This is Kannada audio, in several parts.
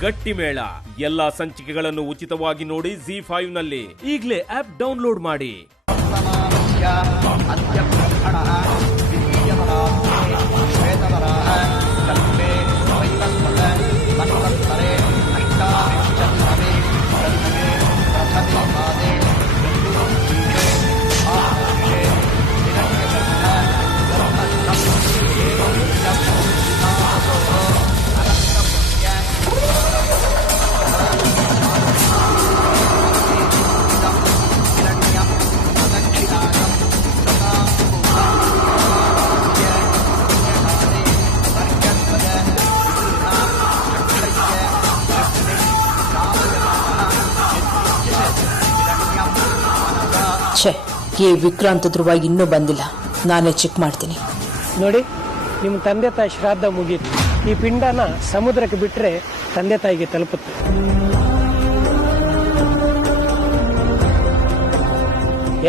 ಗಟ್ಟಿಮೇಳ ಎಲ್ಲಾ ಸಂಚಿಕೆಗಳನ್ನು ಉಚಿತವಾಗಿ ನೋಡಿ ZEE5 ನಲ್ಲಿ. ಈಗಲೇ ಆಪ್ ಡೌನ್ಲೋಡ್ ಮಾಡಿ. ಈ ವಿಕ್ರಾಂತ ಧ್ರುವ ಇನ್ನೂ ಬಂದಿಲ್ಲ. ನಾನೇ ಚೆಕ್ ಮಾಡ್ತೀನಿ. ನೋಡಿ, ನಿಮ್ಮ ತಂದೆ ತಾಯಿ ಶ್ರಾದ್ದ ಮುಗೀತು. ಈ ಪಿಂಡನ ಸಮುದ್ರಕ್ಕೆ ಬಿಟ್ಟರೆ ತಂದೆ ತಾಯಿಗೆ ತಲುಪುತ್ತೆ.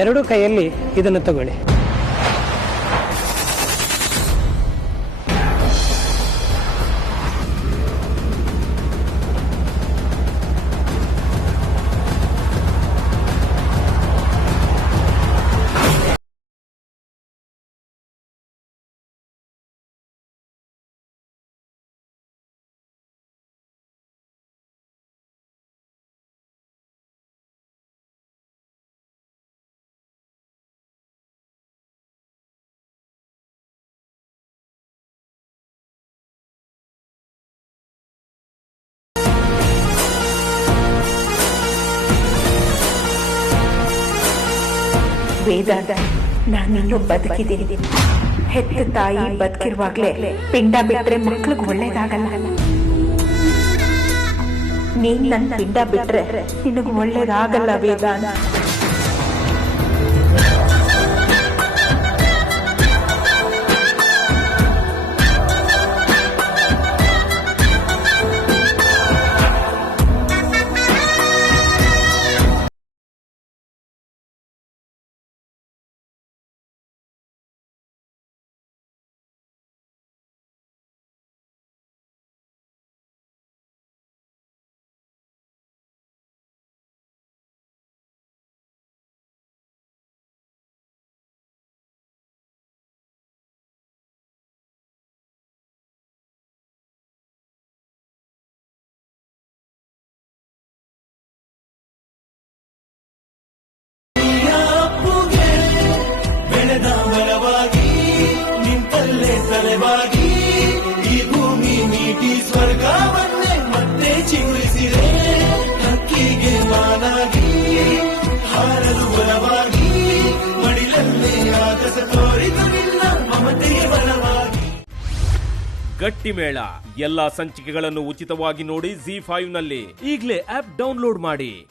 ಎರಡೂ ಕೈಯಲ್ಲಿ ಇದನ್ನು ತಗೊಳ್ಳಿ. ವೇದಾಂತ, ನಾನಿನ್ನೂ ಬದುಕಿದ್ದೀನಿ. ಹೆತ್ತ ತಾಯಿ ಬದುಕಿರುವಾಗ್ಲೇ ಪಿಂಡ ಬಿಟ್ರೆ ಮಕ್ಳಿಗೆ ಒಳ್ಳೇದಾಗಲ್ಲ. ನೀನ್ ನನ್ನ ಪಿಂಡ ಬಿಟ್ರೆ ನಿನಗೆ ಒಳ್ಳೇದಾಗಲ್ಲ ವೇದಾಂತ. ಈ ಭೂಮಿ ನೀತಿ ಸ್ವರ್ಗವನ್ನೇ ಮತ್ತೆ ಚಿಗುರಿಸಿದೆ. ಹಕ್ಕಿಗೆ ಮಾನಾಗಿ ಹಾರಲು ಬಲವಾಗಿ ಮಡಿಲಲ್ಲೇ ಆಗಸ ತೋರಿತು ನಿನ್ನ ಮಮತೆಯ ಬಲವಾಗಿ. ಗಟ್ಟಿಮೇಳ ಎಲ್ಲಾ ಸಂಚಿಕೆಗಳನ್ನು ಉಚಿತವಾಗಿ ನೋಡಿ ZEE5 ನಲ್ಲಿ. ಈಗಲೇ ಆಪ್ ಡೌನ್ಲೋಡ್ ಮಾಡಿ.